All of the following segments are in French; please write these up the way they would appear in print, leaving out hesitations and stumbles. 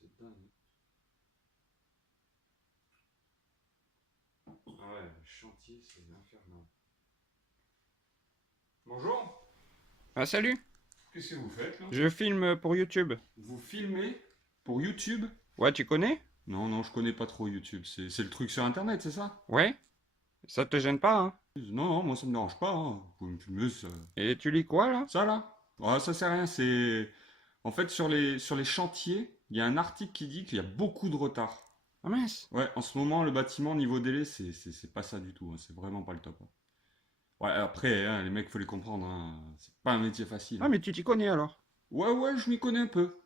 C'est dingue. Ah ouais, le chantier, c'est infernal. Bonjour. Ah salut, Qu'est-ce que vous faites là? je filme pour YouTube. Vous filmez pour YouTube? Ouais, tu connais? Non, non, je connais pas trop YouTube. C'est le truc sur internet, c'est ça? Ouais? Ça te gêne pas, hein? Non, non, moi ça me dérange pas, hein. Vous pouvez me filmer ça. Et tu lis quoi, là? Ça là? Ah, ça c'est rien, c'est. En fait, sur les chantiers, il y a un article qui dit qu'il y a beaucoup de retard. Ah mince! Ouais, en ce moment, le bâtiment, niveau délai, c'est pas ça du tout, hein. C'est vraiment pas le top, hein. Ouais, après, hein, les mecs, faut les comprendre, hein. C'est pas un métier facile, Ah, hein. mais tu t'y connais alors? Ouais, ouais, je m'y connais un peu.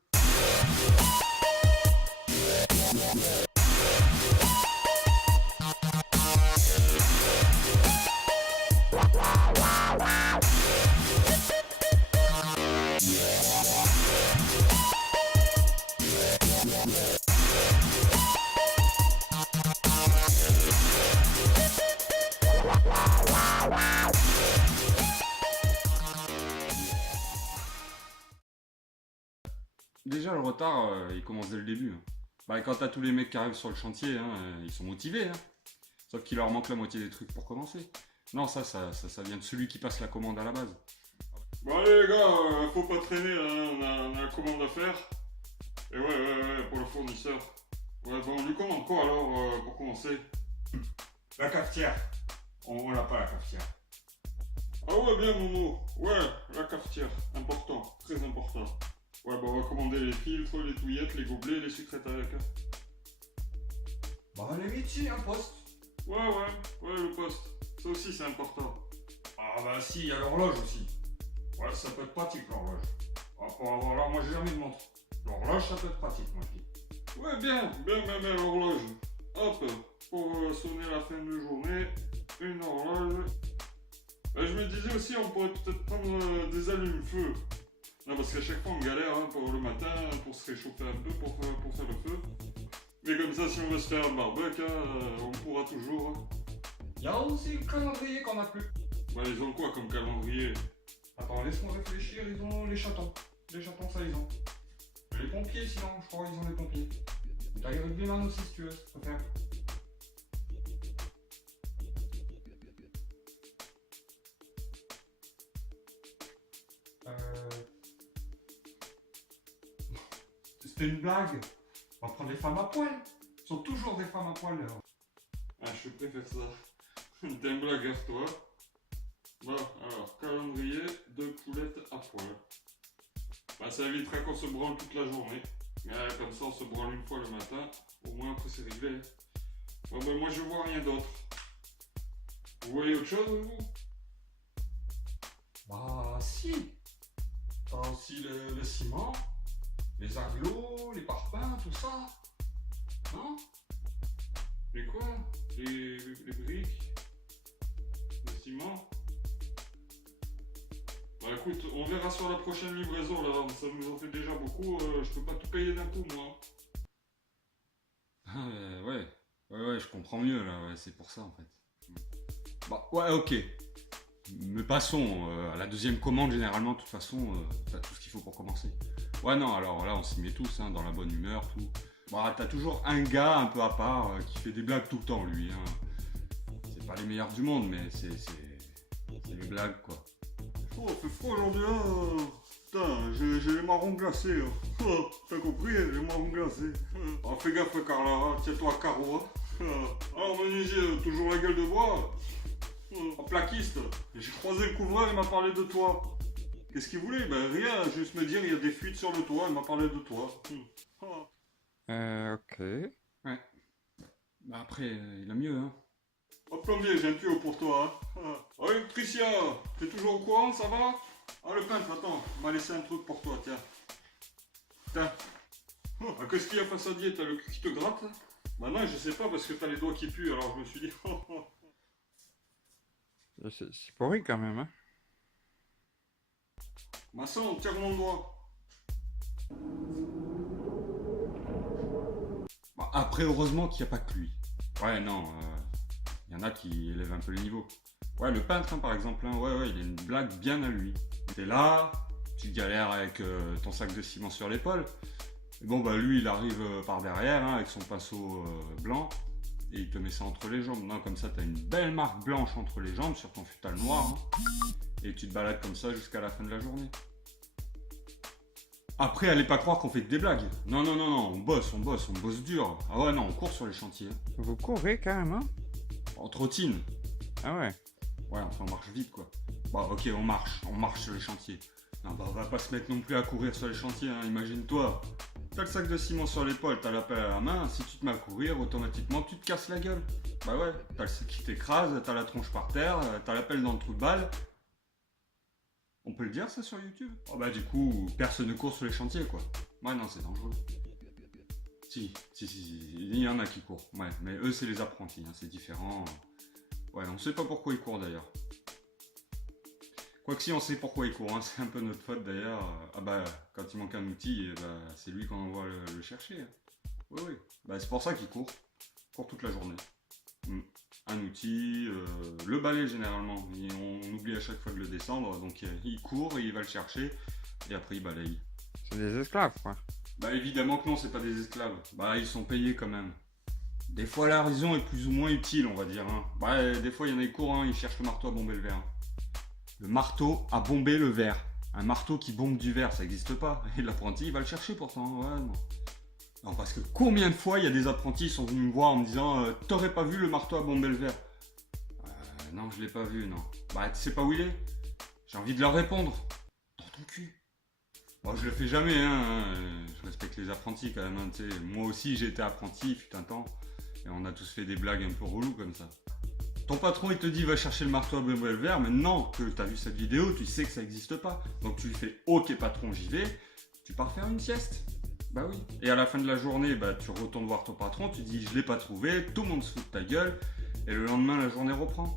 Déjà, le retard, il commence dès le début, hein. Bah, quand t'as tous les mecs qui arrivent sur le chantier, hein, ils sont motivés, hein. Sauf qu'il leur manque la moitié des trucs pour commencer. Non, ça vient de celui qui passe la commande à la base. Bon allez les gars, faut pas traîner là, on a la commande à faire. Et ouais, pour le fournisseur. Ouais, bon, on lui commande quoi alors pour commencer? La cafetière. On l'a pas la cafetière. Ah ouais, bien Momo. Ouais, la cafetière, important, très important. Ouais, bah on va commander les filtres, les touillettes, les gobelets, les sucrettes avec. Hein. Bah on est ici, un poste. Ouais, le poste. Ça aussi c'est important. Ah bah si, il y a l'horloge aussi. Ouais, ça peut être pratique l'horloge. Ah, pour avoir là, moi j'ai jamais de montre. L'horloge, ça peut être pratique, moi je dis. Ouais, bien l'horloge. Hop, pour sonner la fin de journée, une horloge. Je me disais aussi, on pourrait peut-être prendre des allumes-feu. Non, parce qu'à chaque fois, on galère hein, pour le matin, pour se réchauffer un peu, pour faire le feu. Mais comme ça, si on veut se faire un barbecue, hein, on pourra toujours. Hein. Il y a aussi le calendrier qu'on a plus. Bah, ils ont quoi comme calendrier? Attends, laisse-moi réfléchir, ils ont les chatons. Les chatons, ça ils ont. Les pompiers, sinon, je crois ils ont les pompiers. T'as les rugbyman aussi, si tu veux, ça peut faire. C'était une blague. On va prendre les femmes à poil. Ce sont toujours des femmes à poil. Alors. Ah, je préfère ça. T'es un blagueur, toi. Bon, alors, calendrier de poulettes à poil. Bah, ça évitera qu'on se branle toute la journée. Comme ça, on se branle une fois le matin. Au moins, après, c'est réglé. Bon, bah, moi, je vois rien d'autre. Vous voyez autre chose, vous? Bah si. T'as aussi le ciment, les aglos, les parpaings, tout ça. Non? Les quoi? Les briques? Le ciment? Bah écoute, on verra sur la prochaine livraison là, ça nous en fait déjà beaucoup, je peux pas tout payer d'un coup moi. Ah, ouais, je comprends mieux là, ouais, c'est pour ça en fait. Bah, ouais, ok. Mais passons à la deuxième commande, généralement, de toute façon, t'as tout ce qu'il faut pour commencer. Ouais, non, alors là, on s'y met tous, hein, dans la bonne humeur, tout. Bah, t'as toujours un gars un peu à part qui fait des blagues tout le temps, lui, hein. C'est pas les meilleurs du monde, mais c'est des blagues, quoi. Oh, fait froid aujourd'hui, hein. Putain, j'ai les marrons glacés, hein. Oh, t'as compris, les marrons glacés. Oh, fais gaffe, Carla, tiens-toi à carreau, hein. Alors, menuisier, toujours la gueule de bois. En plaquiste, j'ai croisé le couvreur, il m'a parlé de toi. Qu'est-ce qu'il voulait? Ben rien, juste me dire il y a des fuites sur le toit, il m'a parlé de toi. Ok. Ouais. Bah, après, il a mieux, hein. Oh plombier, j'ai un tuyau pour toi. Hein. Oh électricien, t'es toujours au courant, ça va? Ah le peintre, attends, il m'a laissé un truc pour toi, tiens. Tiens. Ah, qu'est-ce qu'il y a face à Dieu? T'as le cul qui te gratte? Bah non, je sais pas parce que t'as les doigts qui puent, alors je me suis dit... C'est pourri quand même, hein? Maçon, tire mon doigt. Bah, après, heureusement qu'il n'y a pas que lui. Ouais, non, il y en a qui élèvent un peu le niveau. Ouais, le peintre, hein, par exemple, hein, ouais, il a une blague bien à lui. T'es là, tu galères avec ton sac de ciment sur l'épaule, Et bon, bah lui, il arrive par derrière, hein, avec son pinceau blanc, et il te met ça entre les jambes. Non, comme ça, t'as une belle marque blanche entre les jambes, sur ton futal noir, hein, et tu te balades comme ça jusqu'à la fin de la journée. Après, allez pas croire qu'on fait que des blagues. Non, non, non, non, on bosse dur. Ah ouais, non, on court sur les chantiers. Vous courez carrément? On trottine. Ah ouais. Ouais, enfin, on marche vite, quoi. Bah, ok, on marche sur les chantiers. Non, bah, on va pas se mettre non plus à courir sur les chantiers, hein. Imagine-toi. T'as le sac de ciment sur l'épaule, t'as la pelle à la main, si tu te mets à courir, automatiquement, tu te casses la gueule. Bah ouais, t'as le sac qui t'écrase, t'as la tronche par terre, t'as la pelle dans le trou de balle. On peut le dire, ça, sur YouTube? Oh bah, du coup, personne ne court sur les chantiers, quoi. Ouais, non, c'est dangereux. Si, il y en a qui courent, ouais, mais eux, c'est les apprentis, hein, c'est différent. Ouais, on sait pas pourquoi ils courent, d'ailleurs. Quoique si, on sait pourquoi ils courent, hein, c'est un peu notre faute, d'ailleurs. Ah bah, quand il manque un outil, bah, c'est lui qu'on envoie le chercher. Hein. Oui, oui, bah, c'est pour ça qu'il court. Il court toute la journée. Un outil, le balai généralement, et on oublie à chaque fois de le descendre, donc il court et il va le chercher, et après il balaye. C'est des esclaves, quoi. Bah évidemment que non, c'est pas des esclaves, bah ils sont payés quand même. Des fois la raison est plus ou moins utile, on va dire. Hein. Bah des fois il y en a qui courent, hein, ils cherchent le marteau à bomber le verre. Le marteau à bomber le verre. Un marteau qui bombe du verre, ça n'existe pas, et l'apprenti il va le chercher pourtant, ouais, non. Non, parce que combien de fois il y a des apprentis qui sont venus me voir en me disant t'aurais pas vu le marteau à bomber le verre? Non, je l'ai pas vu, non. Bah, tu sais pas où il est? J'ai envie de leur répondre. Dans ton cul. Bon, je le fais jamais, hein. Je respecte les apprentis quand même, hein, tu sais. Moi aussi, j'ai été apprenti, fut un temps. Et on a tous fait des blagues un peu reloues comme ça. Ton patron, il te dit va chercher le marteau à bomber le verre, mais non, que t'as vu cette vidéo, tu sais que ça n'existe pas. Donc tu lui fais ok patron, j'y vais. Tu pars faire une sieste. Bah oui. Et à la fin de la journée, bah tu retournes voir ton patron, tu dis je l'ai pas trouvé, tout le monde se fout de ta gueule, et le lendemain la journée reprend.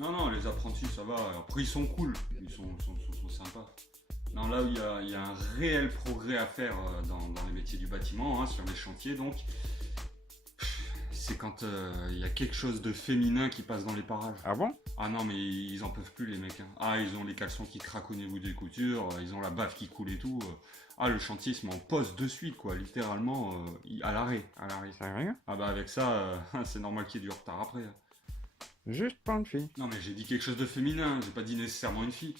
Non, non, les apprentis ça va, après ils sont cool, ils sont sympas. Non, là où il y a un réel progrès à faire dans les métiers du bâtiment, hein, sur les chantiers donc, c'est quand il y a quelque chose de féminin qui passe dans les parages. Ah bon? Ah non mais ils en peuvent plus les mecs. Hein. Ah ils ont les caleçons qui craquent au niveau des coutures, ils ont la baffe qui coule et tout. Ah le chantier se met en pause de suite quoi, littéralement à l'arrêt. Sérieux? Ah bah avec ça, c'est normal qu'il y ait du retard après. Hein. Juste pas une fille. Non mais j'ai dit quelque chose de féminin, j'ai pas dit nécessairement une fille.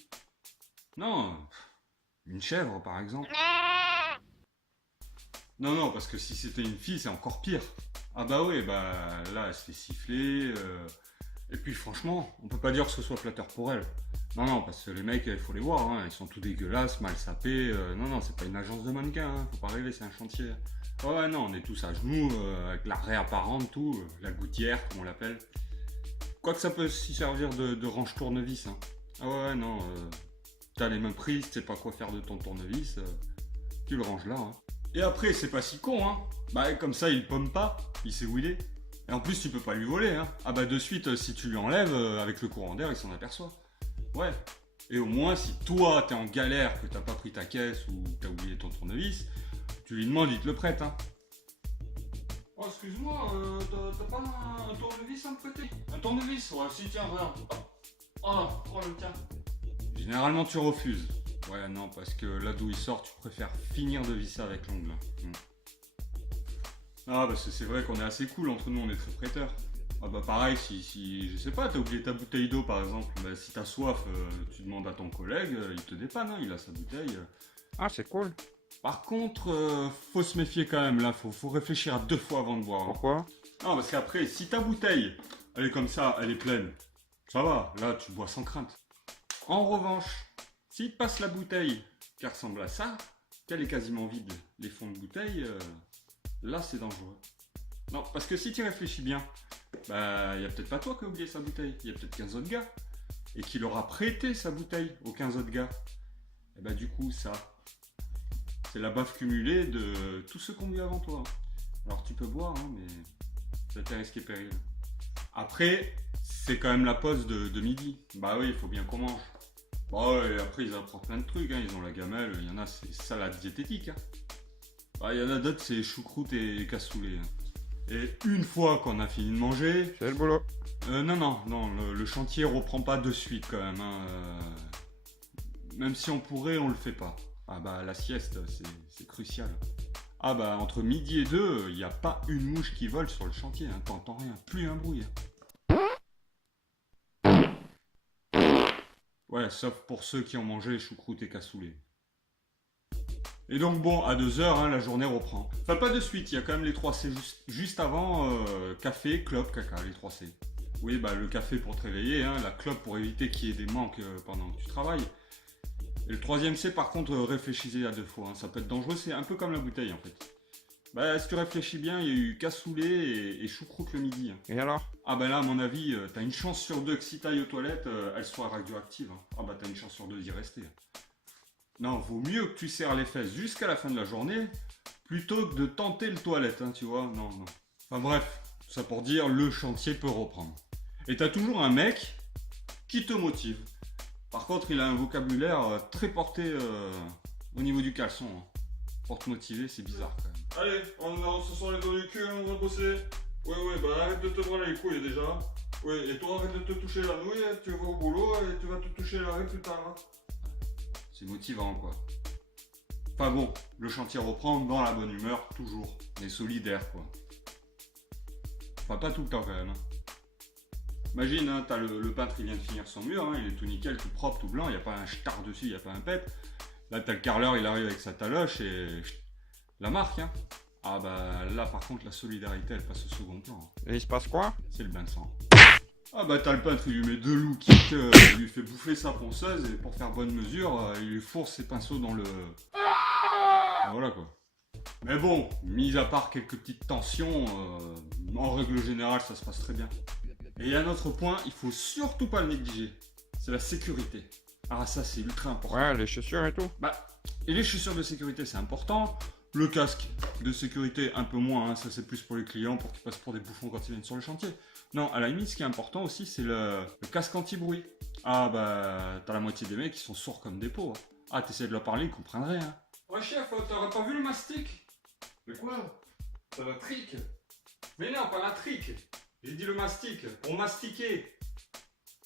Non, une chèvre par exemple. Non non parce que si c'était une fille c'est encore pire. Ah bah oui, bah là elle se fait siffler. Et puis franchement, on peut pas dire que ce soit flatteur pour elle. Non, non, parce que les mecs, il faut les voir, hein, ils sont tout dégueulasses, mal sapés. Non, non, c'est pas une agence de mannequins, hein, faut pas rêver, c'est un chantier. Ouais, non, on est tous à genoux, avec la raie apparente, tout, la gouttière, comme on l'appelle. Quoique ça peut aussi servir de range tournevis. Hein. Ah ouais, non, t'as les mains prises, tu sais pas quoi faire de ton tournevis, tu le ranges là. Hein. Et après, c'est pas si con, hein. Bah, comme ça, il pomme pas, il sait où il est. Et en plus, tu peux pas lui voler, hein. Ah bah de suite, si tu lui enlèves, avec le courant d'air, il s'en aperçoit. Ouais. Et au moins, si toi, t'es en galère, que t'as pas pris ta caisse ou t'as oublié ton tournevis, tu lui demandes, il te le prête, hein. Oh, excuse-moi, t'as pas un tournevis à me prêter? Un tournevis? Ouais, si, tiens, regarde. Oh, prends le tien. Généralement, tu refuses. Ouais, non, parce que là d'où il sort, tu préfères finir de visser avec l'ongle. Ah, parce que c'est vrai qu'on est assez cool entre nous, on est très prêteurs. Ah bah pareil, si je sais pas, t'as oublié ta bouteille d'eau par exemple, bah, si t'as soif, tu demandes à ton collègue, il te dépanne, hein, il a sa bouteille. Ah, c'est cool. Par contre, faut se méfier quand même, là, faut réfléchir à 2 fois avant de boire. Hein. Pourquoi? Non, parce qu'après, si ta bouteille, elle est comme ça, elle est pleine, ça va, là tu bois sans crainte. En revanche, s'il passe la bouteille qui ressemble à ça, qu'elle est quasiment vide, les fonds de bouteille, là c'est dangereux. Non, parce que si tu réfléchis bien, bah il y a peut-être pas toi qui as oublié sa bouteille, il y a peut-être 15 autres gars, et qui leur a prêté sa bouteille aux 15 autres gars. Et bah du coup ça, c'est la baffe cumulée de tous ceux qui ont bu avant toi. Alors tu peux boire, hein, mais ça t'est risqué péril. Après, c'est quand même la pause de midi. Bah oui, il faut bien qu'on mange. Bon, et après ils apprennent plein de trucs, hein. Ils ont la gamelle, il y en a c'est salade diététique. Hein. Bah, il y en a d'autres c'est choucroute et cassoulet. Hein. Et une fois qu'on a fini de manger... C'est le boulot. Non, le chantier reprend pas de suite quand même. Hein. Même si on pourrait, on le fait pas. Ah bah la sieste, c'est crucial. Ah bah entre midi et 2, il n'y a pas une mouche qui vole sur le chantier, hein. T'entends rien, plus un bruit. Ouais, sauf pour ceux qui ont mangé choucroute et cassoulet. Et donc bon, à 2h, hein, la journée reprend. Enfin pas de suite, il y a quand même les 3C juste avant, café, clope, caca, les 3C. Oui, bah le café pour te réveiller, hein, la clope pour éviter qu'il y ait des manques pendant que tu travailles. Et le 3e C par contre, réfléchissez à 2 fois, hein, ça peut être dangereux, c'est un peu comme la bouteille en fait. Bah si tu réfléchis bien, il y a eu cassoulet et choucroute le midi. Hein. Et alors? Ah bah là à mon avis, t'as une chance sur 2 que si t'ailles aux toilettes, elles soient radioactives. Hein. Ah bah t'as une chance sur 2 d'y rester. Non, vaut mieux que tu serres les fesses jusqu'à la fin de la journée, plutôt que de tenter le toilette, hein, tu vois, non. Enfin bref, tout ça pour dire, le chantier peut reprendre. Et t'as toujours un mec qui te motive. Par contre, il a un vocabulaire très porté au niveau du caleçon. Hein. Pour te motiver, c'est bizarre quand même. Allez, ce sont les dos du cul, on va bosser. Ouais, bah arrête de te branler les couilles déjà. Ouais, et toi arrête de te toucher la nouille, tu vas au boulot et tu vas te toucher l'arrêt plus tard. Hein. C'est motivant quoi. Enfin bon, le chantier reprend dans la bonne humeur, toujours. Mais solidaire quoi. Enfin pas tout le temps quand même. Hein. Imagine, hein, t'as le peintre, il vient de finir son mur, hein, il est tout nickel, tout propre, tout blanc, il n'y a pas un star dessus, il n'y a pas un pet. Là t'as le carreleur, il arrive avec sa taloche et la marque. Hein. Ah bah là par contre la solidarité elle passe au second plan. Hein. Et il se passe quoi? C'est le bain de sang. Ah bah t'as le peintre, il lui met 2 low kicks, il lui fait bouffer sa ponceuse et pour faire bonne mesure, il lui fourre ses pinceaux dans le... Ah, voilà quoi. Mais bon, mis à part quelques petites tensions, en règle générale ça se passe très bien. Et il y a un autre point, il faut surtout pas le négliger, c'est la sécurité. Ah ça c'est ultra important. Ouais, les chaussures et tout. Bah, et les chaussures de sécurité c'est important. Le casque de sécurité un peu moins, hein, ça c'est plus pour les clients, pour qu'ils passent pour des bouffons quand ils viennent sur le chantier. Non, à la limite ce qui est important aussi c'est le casque anti-bruit. Ah bah, t'as la moitié des mecs qui sont sourds comme des pots. Hein. Ah t'essaies de leur parler, ils comprennent rien. Hein. Ouais chef, t'aurais pas vu le mastic? Mais quoi? Ça va trick? Mais non, pas la trick. J'ai dit le mastic, pour mastiquer.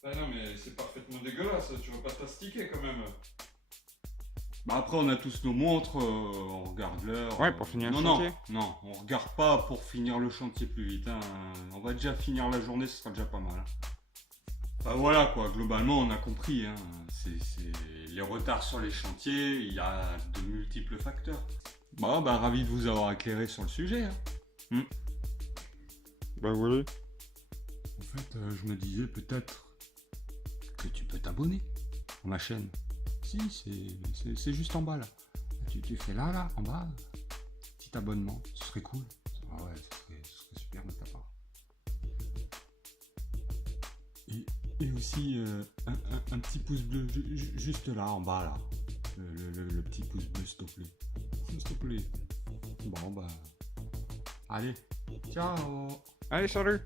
Ah non mais c'est parfaitement dégueulasse, tu vas pas t'astiquer quand même. Bah après on a tous nos montres, on regarde l'heure. Ouais, pour finir le chantier. Non, on regarde pas pour finir le chantier plus vite. Hein. On va déjà finir la journée, ce sera déjà pas mal. Hein. Enfin voilà quoi, globalement on a compris. Hein. C'est les retards sur les chantiers, il y a de multiples facteurs. Bah ravi de vous avoir éclairé sur le sujet. Hein. Bah oui. En fait, je me disais peut-être que tu peux t'abonner à ma chaîne. Si, c'est juste en bas là. Tu fais là, en bas. Petit abonnement, ce serait cool. Ah ouais, ce serait super de ta part. Et aussi un petit pouce bleu, juste là, en bas là. Le petit pouce bleu, s'il te plaît. S'il te plaît. Bon bah. Allez, ciao. Allez, salut!